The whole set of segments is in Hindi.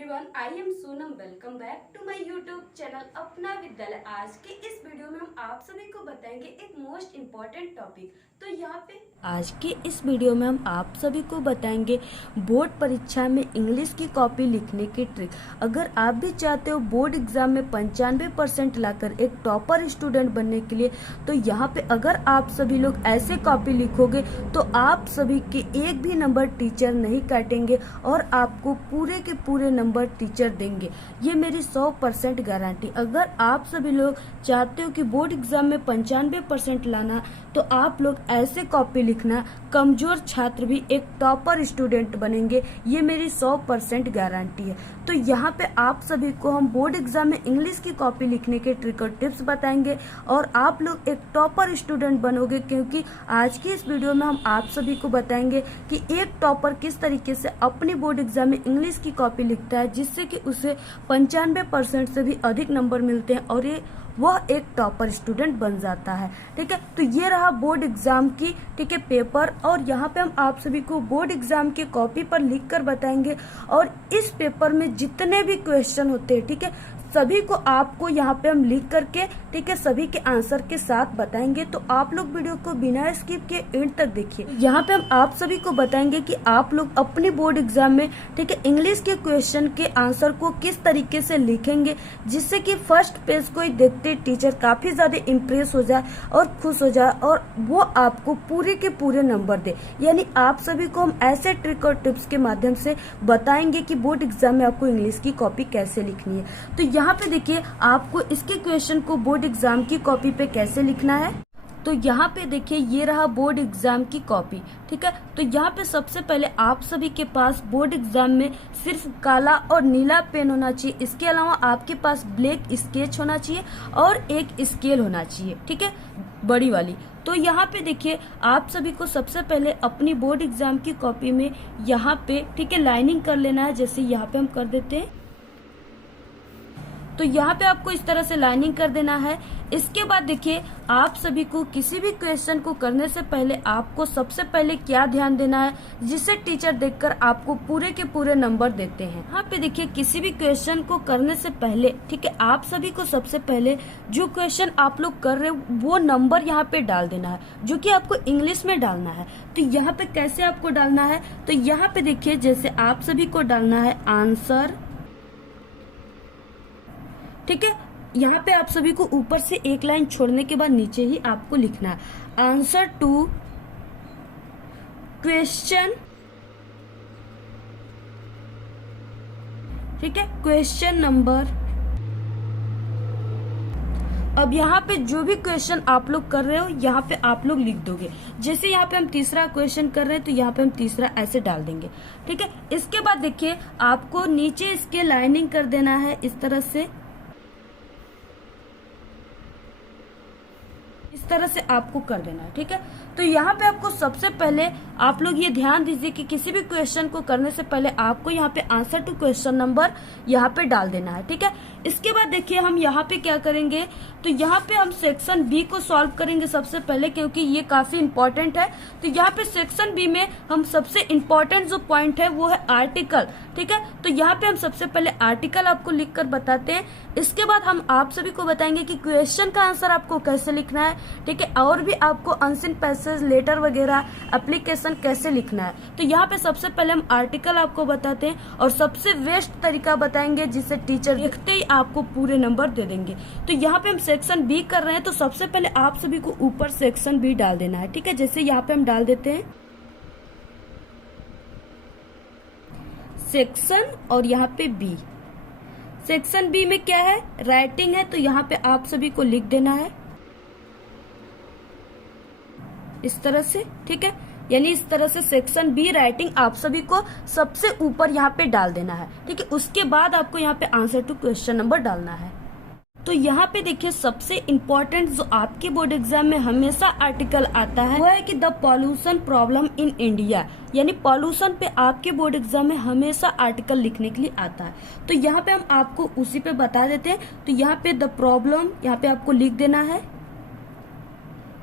Everyone, I am Sonam. Welcome back to my YouTube channel Apna Vidyalaya. आज के इस वीडियो में हम आप सभी को बताएंगे एक मोस्ट इम्पॉर्टेंट टॉपिक। तो यहाँ पे आज के इस वीडियो में हम आप सभी को बताएंगे बोर्ड परीक्षा में इंग्लिश की कॉपी लिखने की ट्रिक। अगर आप भी चाहते हो बोर्ड एग्जाम में 95% लाकर एक टॉपर स्टूडेंट बनने के लिए, तो यहाँ पे अगर आप सभी लोग ऐसे कॉपी लिखोगे तो आप सभी के एक भी नंबर टीचर नहीं काटेंगे और आपको पूरे के पूरे नंबर टीचर देंगे। ये मेरी 100% गारंटी। अगर आप सभी लोग चाहते हो कि बोर्ड एग्जाम में 95% लाना, तो आप लोग ऐसे कॉपी लिखना, कमजोर छात्र भी एक टॉपर स्टूडेंट बनेंगे। ये मेरी 100% गारंटी है। तो यहाँ पे आप सभी को हम बोर्ड एग्जाम में इंग्लिश की कॉपी लिखने के ट्रिक और टिप्स बताएंगे और आप लोग एक टॉपर स्टूडेंट बनोगे, क्योंकि आज की इस वीडियो में हम आप सभी को बताएंगे कि एक टॉपर किस तरीके से अपनी बोर्ड एग्जाम में इंग्लिश की कॉपी लिखता है, जिससे कि उसे 95% से भी अधिक नंबर मिलते हैं और ये वह एक टॉपर स्टूडेंट बन जाता है। ठीक है, तो ये रहा बोर्ड एग्जाम की पेपर, और यहाँ पे हम आप सभी को बोर्ड एग्जाम की कॉपी पर लिख कर बताएंगे। और इस पेपर में जितने भी क्वेश्चन होते हैं, ठीक है, सभी को आपको यहाँ पे हम लिख करके, ठीक है, सभी के आंसर के साथ बताएंगे। तो आप लोग वीडियो को बिना स्किप के एंड तक देखिए। यहाँ पे हम आप सभी को बताएंगे कि आप लोग अपनी बोर्ड एग्जाम में, ठीक है, इंग्लिश के क्वेश्चन के आंसर को किस तरीके से लिखेंगे, जिससे कि फर्स्ट पेज को ही देखते टीचर काफी ज्यादा इम्प्रेस हो जाए और खुश हो जाए और वो आपको पूरे के पूरे नंबर दे। यानी आप सभी को हम ऐसे ट्रिक और टिप्स के माध्यम से बताएंगे कि बोर्ड एग्जाम में आपको इंग्लिश की कॉपी कैसे लिखनी है। तो यहाँ पे देखिए, आपको इसके क्वेश्चन को बोर्ड एग्जाम की कॉपी पे कैसे लिखना है। तो यहाँ पे देखिए, ये रहा बोर्ड एग्जाम की कॉपी। ठीक है, तो यहाँ पे सबसे पहले आप सभी के पास बोर्ड एग्जाम में सिर्फ काला और नीला पेन होना चाहिए। इसके अलावा आपके पास ब्लैक स्केच होना चाहिए और एक स्केल होना चाहिए, ठीक है, बड़ी वाली। तो यहाँ पे देखिए, आप सभी को सबसे पहले अपनी बोर्ड एग्जाम की कॉपी में यहाँ पे, ठीक है, लाइनिंग कर लेना है। जैसे यहाँ पे हम कर देते हैं, तो यहाँ पे आपको इस तरह से लाइनिंग कर देना है। इसके बाद देखिए, आप सभी को किसी भी क्वेश्चन को करने से पहले आपको सबसे पहले क्या ध्यान देना है, जिससे टीचर देखकर आपको पूरे के पूरे नंबर देते हैं। यहाँ पे देखिए, किसी भी क्वेश्चन को करने से पहले, ठीक है, आप सभी को सबसे पहले जो क्वेश्चन आप लोग कर रहे हो वो नंबर यहाँ पे डाल देना है, जो कि आपको इंग्लिश में डालना है। तो यहाँ पे कैसे आपको डालना है, तो यहाँ पे देखिए, जैसे आप सभी को डालना है आंसर, ठीक है, यहाँ पे आप सभी को ऊपर से एक लाइन छोड़ने के बाद नीचे ही आपको लिखना है आंसर टू क्वेश्चन, ठीक है, क्वेश्चन नंबर। अब यहाँ पे जो भी क्वेश्चन आप लोग कर रहे हो यहाँ पे आप लोग लिख दोगे। जैसे यहाँ पे हम तीसरा क्वेश्चन कर रहे हैं तो यहाँ पे हम तीसरा ऐसे डाल देंगे। ठीक है, इसके बाद देखिए, आपको नीचे इसके लाइनिंग कर देना है इस तरह से, इस तरह से आपको कर देना है। ठीक है, तो यहाँ पे आपको सबसे पहले आप लोग ये ध्यान दीजिए कि किसी भी क्वेश्चन को करने से पहले आपको यहाँ पे आंसर टू क्वेश्चन नंबर यहाँ पे डाल देना है। ठीक है, इसके बाद देखिए, हम यहाँ पे क्या करेंगे, तो यहाँ पे हम सेक्शन बी को सॉल्व करेंगे सबसे पहले, क्योंकि ये काफी इंपॉर्टेंट है। तो यहाँ पे सेक्शन बी में हम सबसे इम्पोर्टेंट जो पॉइंट है वो है आर्टिकल। ठीक है, तो यहाँ पे हम सबसे पहले आर्टिकल आपको लिख कर बताते हैं। इसके बाद हम आप सभी को बताएंगे कि क्वेश्चन का आंसर आपको कैसे लिखना है। ठीक है, और भी आपको अनसीन पैसेज, लेटर वगैरह, एप्लीकेशन कैसे लिखना है। तो यहाँ पे सबसे पहले हम आर्टिकल आपको बताते हैं और सबसे बेस्ट तरीका बताएंगे, जिससे टीचर देखते ही आपको पूरे नंबर दे देंगे। तो यहाँ पे हम सेक्शन बी कर रहे हैं, तो सबसे पहले आप सभी को ऊपर सेक्शन बी डाल देना है। ठीक है, जैसे यहाँ पे हम डाल देते हैं सेक्शन और यहाँ पे बी। सेक्शन बी में क्या है, राइटिंग है, तो यहाँ पे आप सभी को लिख देना है इस तरह से। ठीक है, यानी इस तरह से सेक्शन बी राइटिंग आप सभी को सबसे ऊपर यहाँ पे डाल देना है। ठीक है, उसके बाद आपको यहाँ पे आंसर टू क्वेश्चन नंबर डालना है। तो यहाँ पे देखिए, सबसे इम्पोर्टेंट जो आपके बोर्ड एग्जाम में हमेशा आर्टिकल आता है वो है कि the pollution problem in India. यानी पॉल्यूशन पे आपके बोर्ड एग्जाम में हमेशा आर्टिकल लिखने के लिए आता है। तो यहाँ पे हम आपको उसी पे बता देते हैं। तो यहाँ पे द प्रॉब्लम, यहाँ पे आपको लिख देना है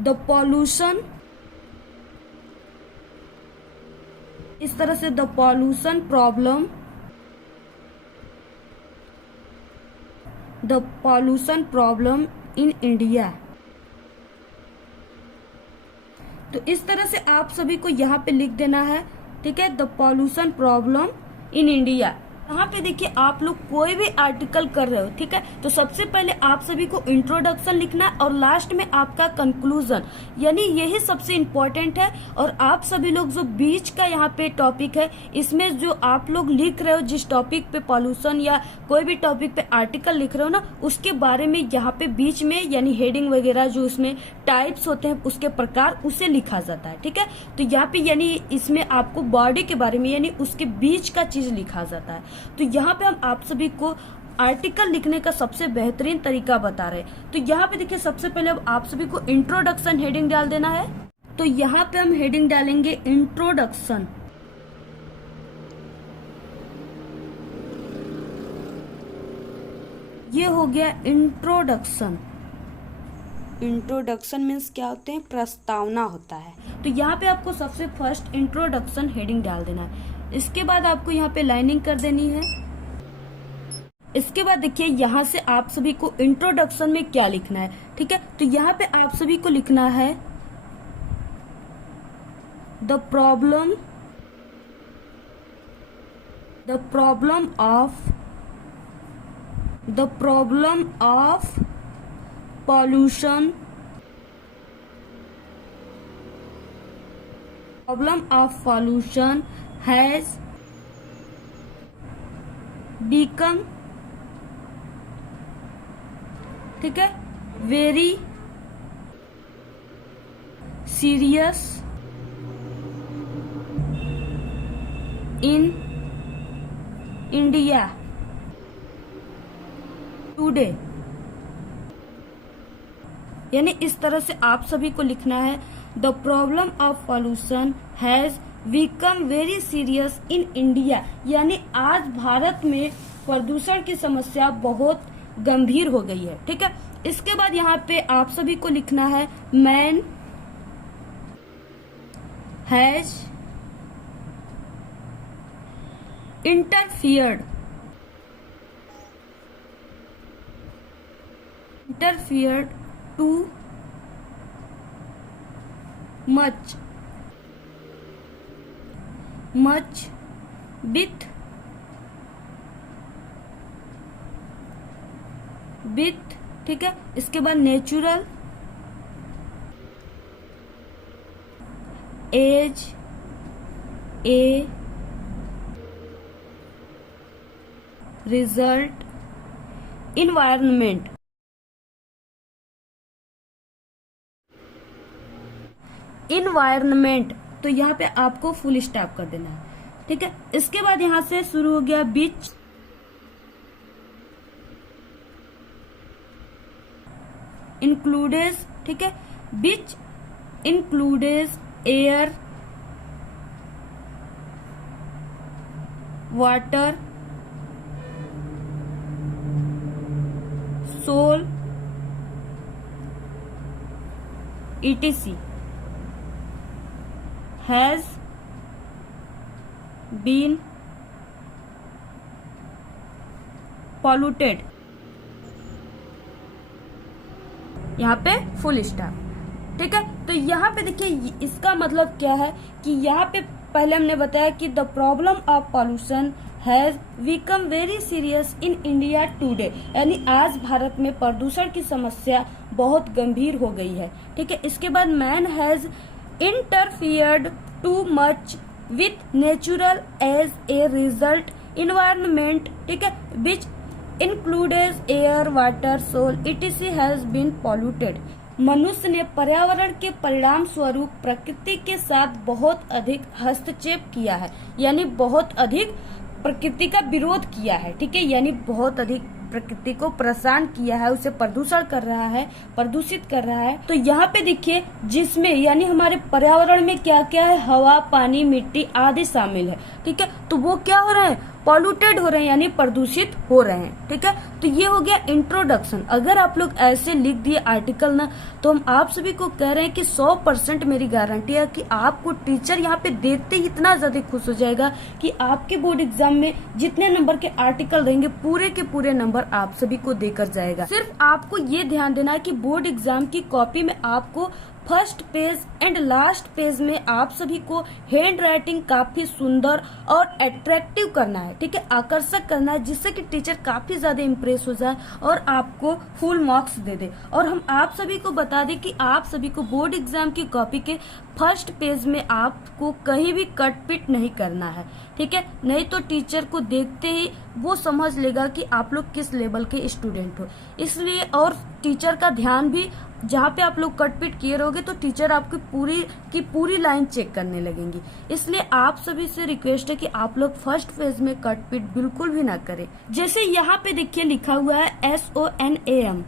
द पॉल्यूशन, इस तरह से the pollution problem the pollution problem in India. तो इस तरह से आप सभी को यहाँ पे लिख देना है, ठीक है, the pollution problem in India. यहाँ पे देखिए आप लोग कोई भी आर्टिकल कर रहे हो, ठीक है, तो सबसे पहले आप सभी को इंट्रोडक्शन लिखना है और लास्ट में आपका कंक्लूजन, यानी यही सबसे इम्पोर्टेंट है। और आप सभी लोग जो बीच का यहाँ पे टॉपिक है, इसमें जो आप लोग लिख रहे हो, जिस टॉपिक पे पॉल्यूशन या कोई भी टॉपिक पे आर्टिकल लिख रहे हो ना, उसके बारे में यहाँ पे बीच में यानी हेडिंग वगैरह जो उसमें टाइप्स होते हैं, उसके प्रकार, उसे लिखा जाता है, ठीक है। तो यहाँ पे यानी इसमें आपको बॉडी के बारे में यानी उसके बीच का चीज लिखा जाता है। तो यहाँ पे हम आप सभी को आर्टिकल लिखने का सबसे बेहतरीन तरीका बता रहे हैं। तो यहाँ पे देखिए सबसे पहले अब आप सभी को इंट्रोडक्शन हेडिंग डाल देना है। तो यहाँ पे हम हेडिंग डालेंगे इंट्रोडक्शन। ये हो गया इंट्रोडक्शन। इंट्रोडक्शन मीन्स क्या होते हैं, प्रस्तावना होता है। तो यहाँ पे आपको सबसे फर्स्ट इंट्रोडक्शन हेडिंग डाल देना है। इसके बाद आपको यहाँ पे लाइनिंग कर देनी है। इसके बाद देखिए यहाँ से आप सभी को इंट्रोडक्शन में क्या लिखना है, ठीक है। तो यहाँ पे आप सभी को लिखना है the problem of pollution has become, ठीक है, very serious in India today। यानी इस तरह से आप सभी को लिखना है the problem of pollution has become very serious in India, यानी आज भारत में प्रदूषण की समस्या बहुत गंभीर हो गई है, ठीक है। इसके बाद यहाँ पे आप सभी को लिखना है man has interfered too much with, ठीक है। इसके बाद natural as a result environment. तो यहाँ पे आपको फुल स्टॉप कर देना है, ठीक है। इसके बाद यहाँ से शुरू हो गया बीच, इंक्लूडेस, ठीक है, which includes air, water, soil, etc has been polluted। यहाँ पे फुल स्टॉप, ठीक है। तो यहाँ पे देखिए इसका मतलब क्या है कि यहाँ पे पहले हमने बताया कि the problem of pollution has become very serious in India today, यानी आज भारत में प्रदूषण की समस्या बहुत गंभीर हो गई है, ठीक है। इसके बाद man has interfered too much with natural as a result environment, ठीक है, which includes air, water, soil, etc has been polluted. मनुष्य ने पर्यावरण के परिणाम स्वरूप प्रकृति के साथ बहुत अधिक हस्तक्षेप किया है, यानी बहुत अधिक प्रकृति का विरोध किया है, ठीक है, यानी बहुत अधिक प्रकृति को परेशान किया है, उसे प्रदूषण कर रहा है, प्रदूषित कर रहा है। तो यहाँ पे देखिए जिसमें यानी हमारे पर्यावरण में क्या क्या है, हवा, पानी, मिट्टी आदि शामिल है, ठीक है। तो वो क्या हो रहा है, पॉल्यूटेड हो रहे हैं यानी प्रदूषित हो रहे हैं। ठीक है, तो ये हो गया इंट्रोडक्शन। अगर आप लोग ऐसे लिख दिए आर्टिकल ना, तो हम आप सभी को कह रहे हैं कि 100% मेरी गारंटी है कि आपको टीचर यहाँ पे देखते ही इतना ज्यादा खुश हो जाएगा कि आपके बोर्ड एग्जाम में जितने नंबर के आर्टिकल रहेंगे पूरे के पूरे नंबर आप सभी को देकर जाएगा। सिर्फ आपको ये ध्यान देना है कि बोर्ड एग्जाम की कॉपी में आपको first page and last page में आप सभी को हैंड राइटिंग काफी सुंदर और अट्रैक्टिव करना है। ठीक है, आकर्षक करना है, जिससे कि टीचर काफी ज्यादा इम्प्रेस हो जाए और आपको फुल मार्क्स दे दे। और हम आप सभी को बता दें कि आप सभी को बोर्ड एग्जाम की कॉपी के फर्स्ट पेज में आपको कहीं भी कट पिट नहीं करना है। ठीक है, नहीं तो टीचर को देखते ही वो समझ लेगा कि आप लोग किस लेवल के स्टूडेंट हो। इसलिए और टीचर का ध्यान भी जहाँ पे आप लोग कट पिट किए रहोगे तो टीचर आपकी पूरी लाइन चेक करने लगेंगी। इसलिए आप सभी से रिक्वेस्ट है कि आप लोग फर्स्ट पेज में कट पिट बिल्कुल भी ना करें। जैसे यहाँ पे देखिए लिखा हुआ है SONAM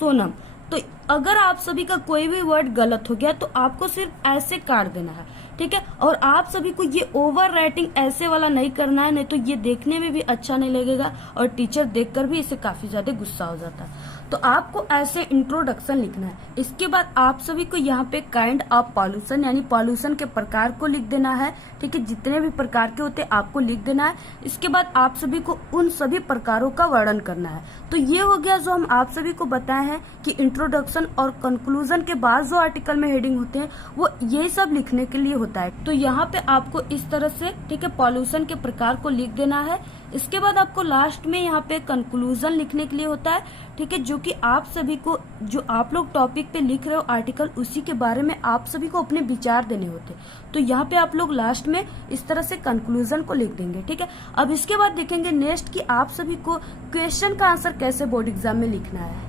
सोनम, तो अगर आप सभी का कोई भी वर्ड गलत हो गया तो आपको सिर्फ ऐसे काट देना है। ठीक है, और आप सभी को ये ओवर राइटिंग ऐसे वाला नहीं करना है, नहीं तो ये देखने में भी अच्छा नहीं लगेगा और टीचर देखकर भी इसे काफी ज्यादा गुस्सा हो जाता है। तो आपको ऐसे इंट्रोडक्शन लिखना है। इसके बाद आप सभी को यहाँ पे काइंड ऑफ पॉल्यूशन यानी पॉल्यूशन के प्रकार को लिख देना है। ठीक है, जितने भी प्रकार के होते हैं आपको लिख देना है। इसके बाद आप सभी को उन सभी प्रकारों का वर्णन करना है। तो ये हो गया जो हम आप सभी को बताए हैं कि इंट्रोडक्शन और कंक्लूजन के बाद जो आर्टिकल में हेडिंग होते हैं वो यही सब लिखने के लिए होता है। तो यहाँ पे आपको इस तरह से ठीक है पॉल्यूशन के प्रकार को लिख देना है। इसके बाद आपको लास्ट में यहाँ पे कंक्लूजन लिखने के लिए होता है। ठीक है, जो कि आप सभी को जो आप लोग टॉपिक पे लिख रहे हो आर्टिकल उसी के बारे में आप सभी को अपने विचार देने होते। तो यहाँ पे आप लोग लास्ट में इस तरह से कंक्लूजन को लिख देंगे। ठीक है, अब इसके बाद देखेंगे नेक्स्ट कि आप सभी को क्वेश्चन का आंसर कैसे बोर्ड एग्जाम में लिखना है।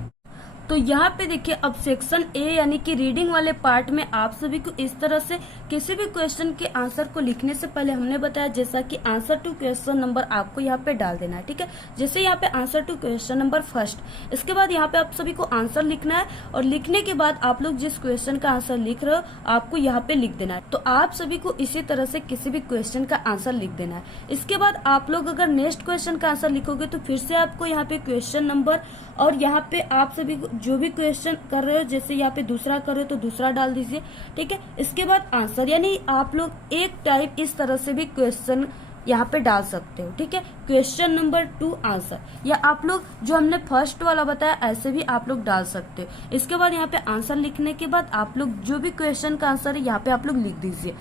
तो यहाँ पे देखिए अब सेक्शन ए यानी कि रीडिंग वाले पार्ट में आप सभी को इस तरह से किसी भी क्वेश्चन के आंसर को लिखने से पहले हमने बताया जैसा कि आंसर टू क्वेश्चन नंबर आपको यहाँ पे डाल देना है। ठीक है, जैसे यहाँ पे answer to question number first, इसके बाद यहाँ पे आप सभी को आंसर लिखना है और लिखने के बाद आप लोग जिस क्वेश्चन का आंसर लिख रहे हो आपको यहाँ पे लिख देना है। तो आप सभी को इसी तरह से किसी भी क्वेश्चन का आंसर लिख देना है। इसके बाद आप लोग अगर नेक्स्ट क्वेश्चन का आंसर लिखोगे तो फिर से आपको यहाँ पे क्वेश्चन नंबर और यहाँ पे आप सभी जो भी क्वेश्चन कर रहे हो जैसे यहाँ पे दूसरा कर रहे हो तो दूसरा डाल दीजिए। ठीक है, इसके बाद आंसर यानी आप लोग एक टाइप इस तरह से भी क्वेश्चन यहाँ पे डाल सकते हो। ठीक है, क्वेश्चन नंबर 2 आंसर, या आप लोग जो हमने फर्स्ट वाला बताया ऐसे भी आप लोग डाल सकते हो। इसके बाद यहाँ पे आंसर लिखने के बाद आप लोग जो भी क्वेश्चन का आंसर है यहाँ पे आप लोग लिख दीजिए।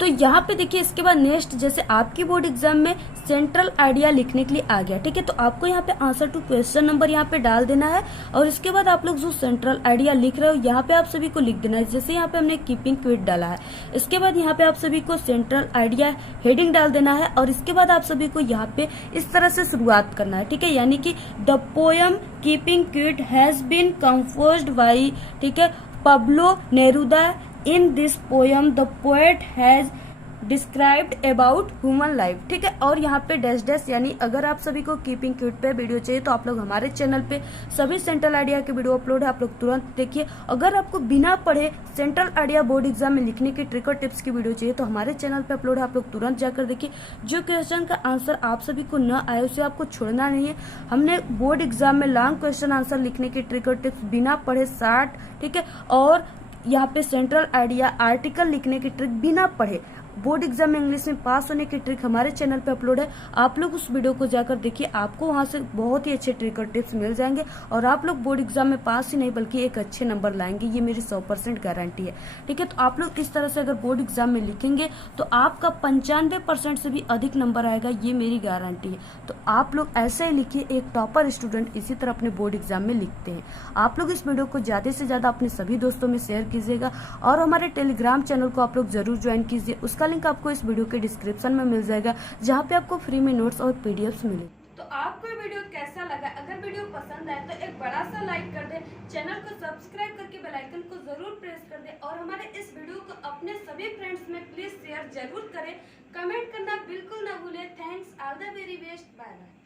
तो यहाँ पे देखिए इसके बाद नेक्स्ट जैसे आपकी बोर्ड एग्जाम में सेंट्रल आइडिया लिखने के लिए आ गया। ठीक है, तो आपको यहाँ पे आंसर टू क्वेश्चन नंबर यहाँ पे डाल देना है और इसके बाद आप लोग जो सेंट्रल आइडिया लिख रहे हो यहाँ पे आप सभी को लिख देना है। जैसे यहाँ पे हमने कीपिंग क्विट डाला है, इसके बाद यहाँ पे आप सभी को सेंट्रल आइडिया हेडिंग डाल देना है और इसके बाद आप सभी को यहाँ पे इस तरह से शुरुआत करना है। ठीक है, यानी कि the poem keeping quiet has been composed by ठीक है Pablo Neruda. In this poem, the poet has described about human life. ठीक है, और यहाँ पे डैश डैश यानी अगर आप सभी को कीपिंग क्विट पे वीडियो चाहिए तो आप लोग हमारे चैनल पे सभी सेंट्रल आइडिया के वीडियो अपलोड है, आप लोग तुरंत देखिए। अगर आपको बिना पढ़े सेंट्रल आइडिया बोर्ड एग्जाम में लिखने की ट्रिक और टिप्स की वीडियो चाहिए तो हमारे चैनल पे अपलोड है, आप लोग तुरंत जाकर देखिए। जो क्वेश्चन का आंसर आप सभी को न आए उसे आपको छोड़ना नहीं है। हमने बोर्ड एग्जाम में लॉन्ग क्वेश्चन आंसर लिखने की ट्रिक और टिप्स बिना पढ़े 60 ठीक है, और यहाँ पे सेंट्रल आइडिया आर्टिकल लिखने की ट्रिक बिना पढ़े बोर्ड एग्जाम में इंग्लिश में पास होने की ट्रिक हमारे चैनल पे अपलोड है। आप लोग उस वीडियो को जाकर देखिए, आपको वहां से बहुत ही अच्छे ट्रिक और टिप्स मिल जाएंगे और आप लोग बोर्ड एग्जाम में पास ही नहीं बल्कि एक अच्छे नंबर लाएंगे, ये मेरी 100% गारंटी है। ठीक है, तो आप लोग इस तरह से अगर बोर्ड एग्जाम में लिखेंगे तो आपका 95% से भी अधिक नंबर आएगा, ये मेरी गारंटी है। तो आप लोग ऐसे ही लिखिए, एक टॉपर स्टूडेंट इसी तरह अपने बोर्ड एग्जाम में लिखते हैं। आप लोग इस वीडियो को ज्यादा से ज्यादा अपने सभी दोस्तों में शेयर कीजिएगा और हमारे टेलीग्राम चैनल को आप लोग जरूर ज्वाइन कीजिए, उसका लिंक आपको इस वीडियो के डिस्क्रिप्शन में मिल जाएगा, जहाँ पे आपको फ्री में नोट्स और पीडीएफ्स मिले। तो आपको ये वीडियो कैसा लगा? अगर वीडियो पसंद आए तो एक बड़ा सा लाइक कर दे, चैनल को सब्सक्राइब करके बेल आइकन को जरूर प्रेस कर दे और हमारे इस वीडियो को अपने सभी फ्रेंड्स में प्लीज शेयर जरूर करें। कमेंट करना बिल्कुल ना भूले। Thanks, all the very best, bye bye.